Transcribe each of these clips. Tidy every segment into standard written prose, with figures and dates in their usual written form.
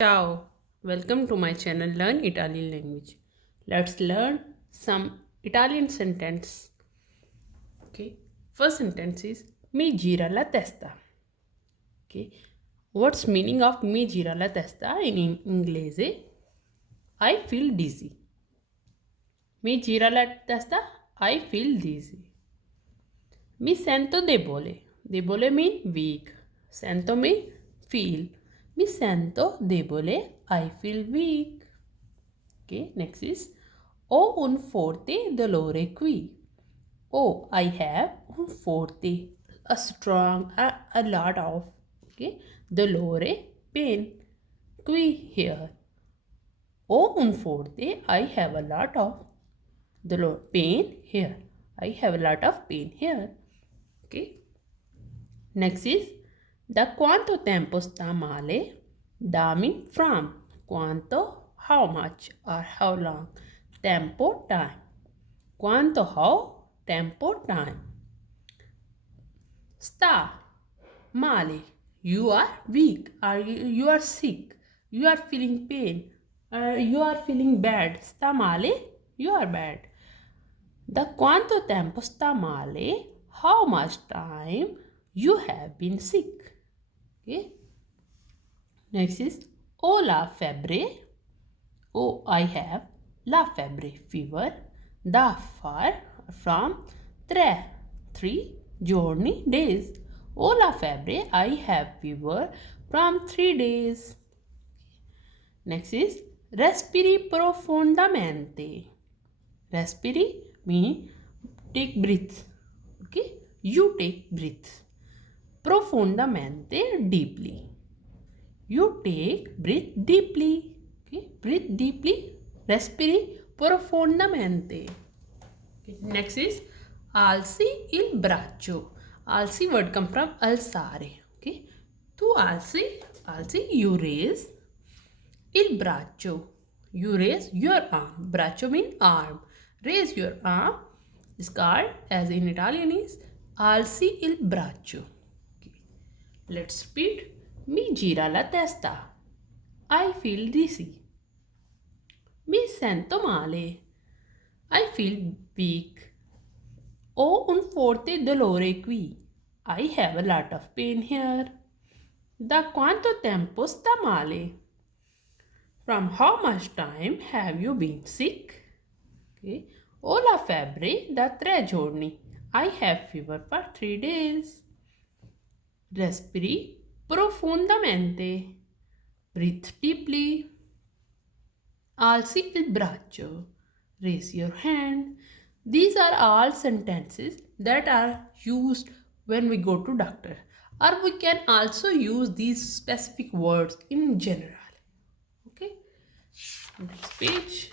Ciao, welcome to my channel Learn Italian Language. Let's learn some Italian sentence. Okay, first sentence is Mi gira la testa. Okay, what's meaning of mi gira la testa in inglese? I feel dizzy. Mi gira la testa, I feel dizzy. Mi sento debole. Debole mean weak. Sento mean feel. Mi sento debole, I feel weak. Okay, next is ho un forte dolore qui. Oh, I have un forte, a strong, a lot of, okay, dolore, pain, qui here. Oh, un forte, I have a lot of dolore, pain here. I have a lot of pain here. Okay. Next is da quanto tempo sta male? Da mean from. Quanto, how much or how long. Tempo, time. Quanto, how. Tempo, time. Sta, male. You are weak or you are sick. You are feeling pain. You are feeling bad. Sta male, you are bad. Da quanto tempo sta male? How much time you have been sick? Okay. Next is O la febbre. Oh, I have la febbre fever. Da far from three journey days. Oh la febbre, I have fever from 3 days. Next is respiri profondamente. Respiri mean take breath. Okay, you take breath. Profondamente deeply. You take breathe deeply. Okay, breathe deeply. Respiri profondamente. Okay. Next is alzi il braccio. Alzi word come from alzare. Okay, tu alzi you raise il braccio. You raise your arm. Braccio mean arm. Raise your arm is called as in Italian is alzi il braccio. Okay. Let's repeat. Mi gira la testa. I feel dizzy. Mi sento male. I feel weak. Ho un forte dolore qui. I have a lot of pain here. Da quanto tempo sta male? From how much time have you been sick? Okay. Ho la febbre da 3 giorni. I have fever for 3 days. Respiri profondamente. Breathe deeply. Alzi il braccio. Raise your hand. These are all sentences that are used when we go to doctor. Or we can also use these specific words in general. Okay. Next page.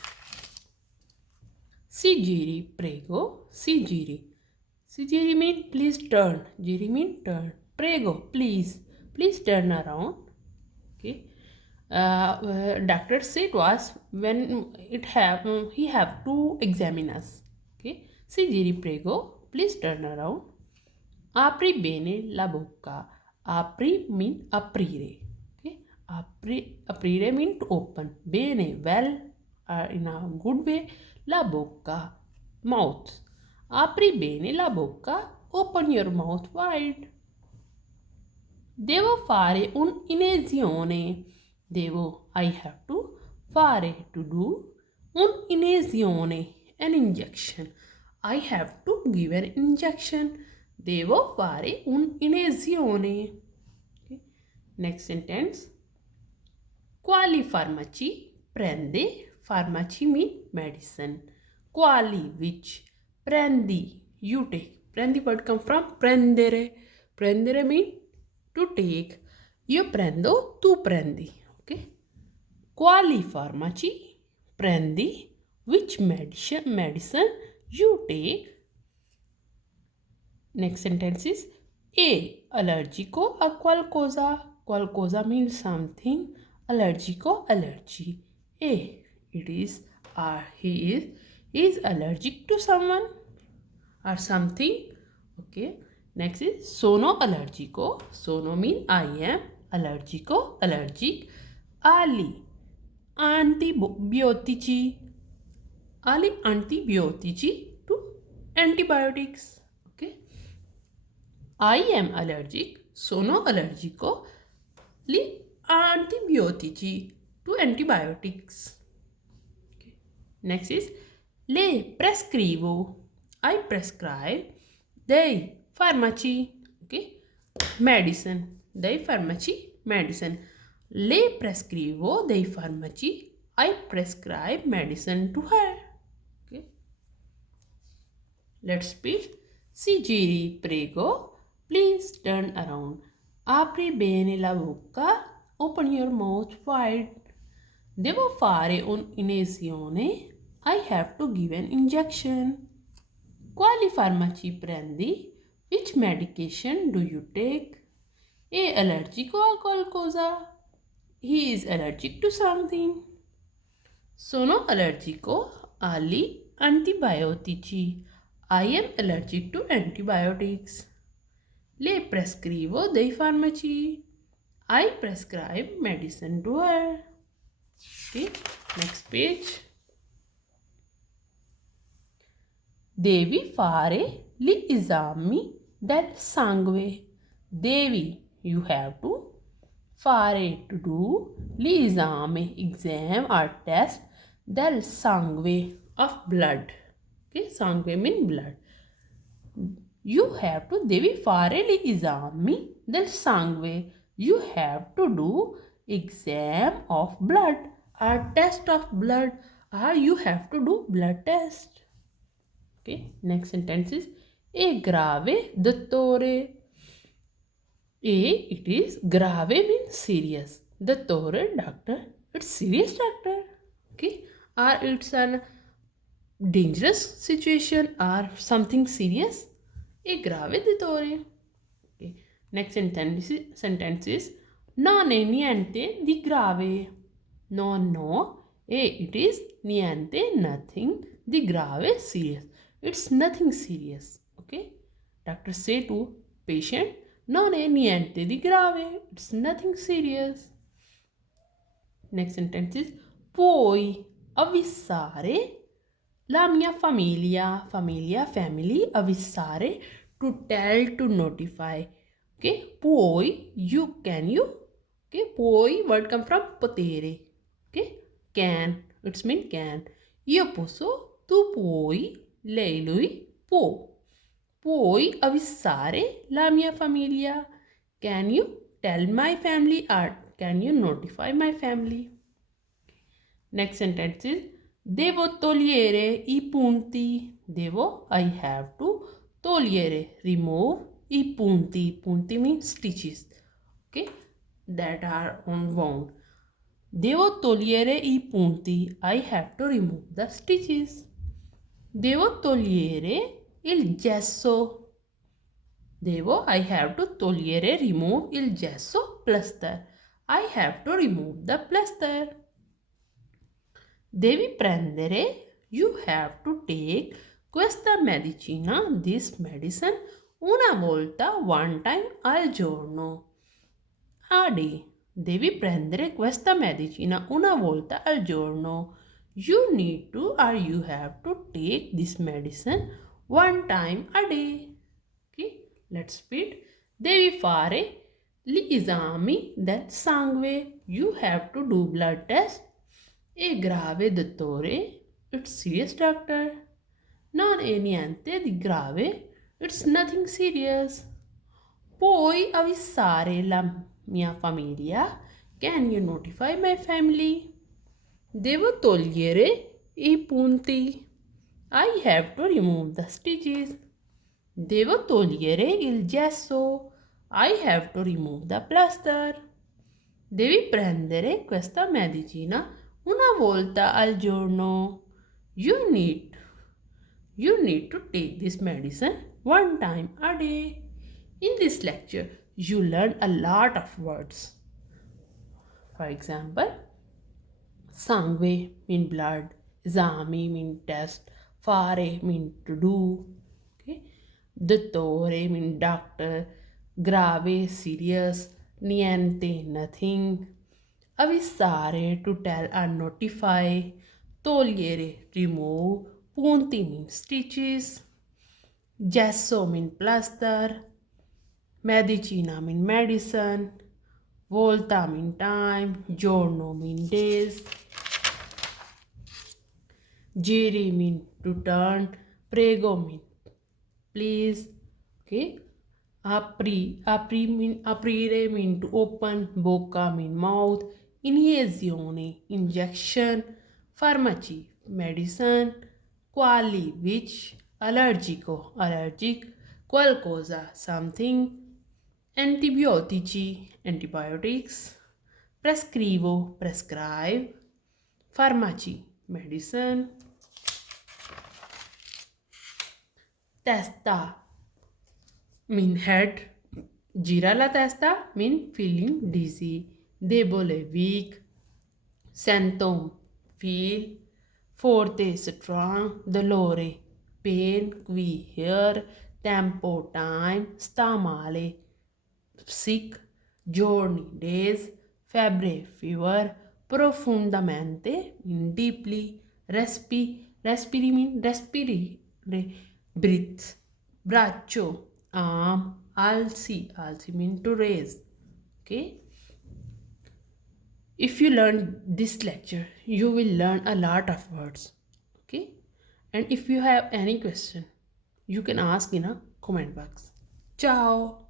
Si giri, prego. Si giri. Si giri mean please turn. Giri mean turn. Prego, please. Please turn around. Okay. Doctor said was when he have to examine us. Okay. Si giri prego, please turn around. Apri bene la bocca. Apri mean aprire. Okay. Aprire mean to open. Bene well, in a good way. La bocca, mouth. Apri bene la bocca. Open your mouth wide. Devo fare un'iniezione. Devo, I have to. Fare, to do. Un'iniezione, an injection. I have to give an injection. Devo fare un'iniezione. Okay. Next sentence. Quali farmaci prende? Farmaci mean medicine. Quali, which. Prendi, you take. Prendi word come from prendere. Prendere mean to take. Io prendo, tu prendi. Ok? Quali farmaci prendi? Which medicine you take? Next sentence is A. Allergico a qualcosa. Qualcosa means something. Allergico, allergy. A. It is he is allergic to someone or something. Okay. Next is sono allergico. Sono mean I am. Allergico, allergic. agli antibiotici. Agli antibiotici to antibiotics. Okay. I am allergic. Sono allergico. Gli antibiotici to antibiotics. Okay. Next is le prescrivo. I prescribe dei farmaci. Okay. Medicine. Dei farmaci. Medicine. Le prescrivo dei farmaci. I prescribe medicine to her. Okay. Let's repeat. Si giri, prego. Please turn around. Apri bene la bocca. Open your mouth wide. Devo fare un'iniezione. I have to give an injection. Quali farmaci prendi? Which medication do you take? È allergico a qualcosa? He is allergic to something. Sono allergico agli antibiotici. I am allergic to antibiotics. Le prescrivo dei farmaci. I prescribe medicine to her. Okay, next page. Devi fare gli esami del sangue. Devi, you have to. Fare, to do. Gli esami, exam or test del sangue, of blood. Okay, sangue means blood. You have to, devi fare gli esami del sangue. You have to do exam of blood or test of blood, or you have to do blood test. Okay, next sentence is è grave, dottore. It is grave means serious. Dottore, doctor, it's serious, doctor. Okay, or it's an dangerous situation or something serious. È grave, dottore. Okay, next sentence is non è niente di grave. No, it is niente, nothing, di grave, serious. It's nothing serious. Okay, doctor say to patient, non è niente di grave, it's nothing serious. Next sentence is puoi avvisare la mia famiglia, family, avvisare, to tell, to notify. Okay, puoi, you, can you. Okay, puoi, word come from potere. Okay, can, it's mean can. Io posso, tu puoi, lei, lui, può. Puoi avvisare la mia famiglia. Can you tell my family, or can you notify my family? Next sentence is devo togliere i punti. Devo, I have to. Togliere, remove. I punti. Punti means stitches. Okay, that are on wound. Devo togliere i punti. I have to remove the stitches. Devo togliere il gesso. Devo, I have to togliere, remove il gesso, plaster. I have to remove the plaster. Devi prendere, you have to take questa medicina, this medicine, una volta, one time al giorno. A day. Devi prendere questa medicina una volta al giorno. You need to, or you have to take this medicine one time a day. Okay, let's repeat. Devi fare gli esami del sangue. You have to do blood test. È grave, dottore. It's serious, doctor. Non è niente di grave. It's nothing serious. Puoi avvisare la mia famiglia. Can you notify my family? Devo togliere i punti. I have to remove the stitches. Devo togliere il gesso. I have to remove the plaster. Devi prendere questa medicina una volta al giorno. You need to take this medicine one time a day. In this lecture, you learn a lot of words. For example, sangue mean blood, esami mean test, fare mean to do, okay? Dottore mean doctor, grave serious, niente nothing, Avisare to tell or notify. Togliere remove. Punti mean stitches. Gesso mean plaster. Medicina mean medicine. Volta mean time. Giorno mean days. Giri mean to turn. Prego mean please. Okay. Aprire mean to open. Bocca mean mouth. Iniezione injection. Farmaci medicine. Quali which. Allergico allergic. Qualcosa something. Antibiotici antibiotics. Prescrivo prescribe. Farmaci medicine. Testa mean head. Gira la testa mean feeling dizzy. Debole weak. Sento feel. Forte strong. Dolore pain. Qui here. Tempo time. Sta male sick. Giorni days. Febbre fever. Profundamente mean deeply. Respiri mean breathe. Braccio arm. Alzi mean to raise. Okay. If you learn this lecture, you will learn a lot of words. Okay. And if you have any question, you can ask in a comment box. Ciao.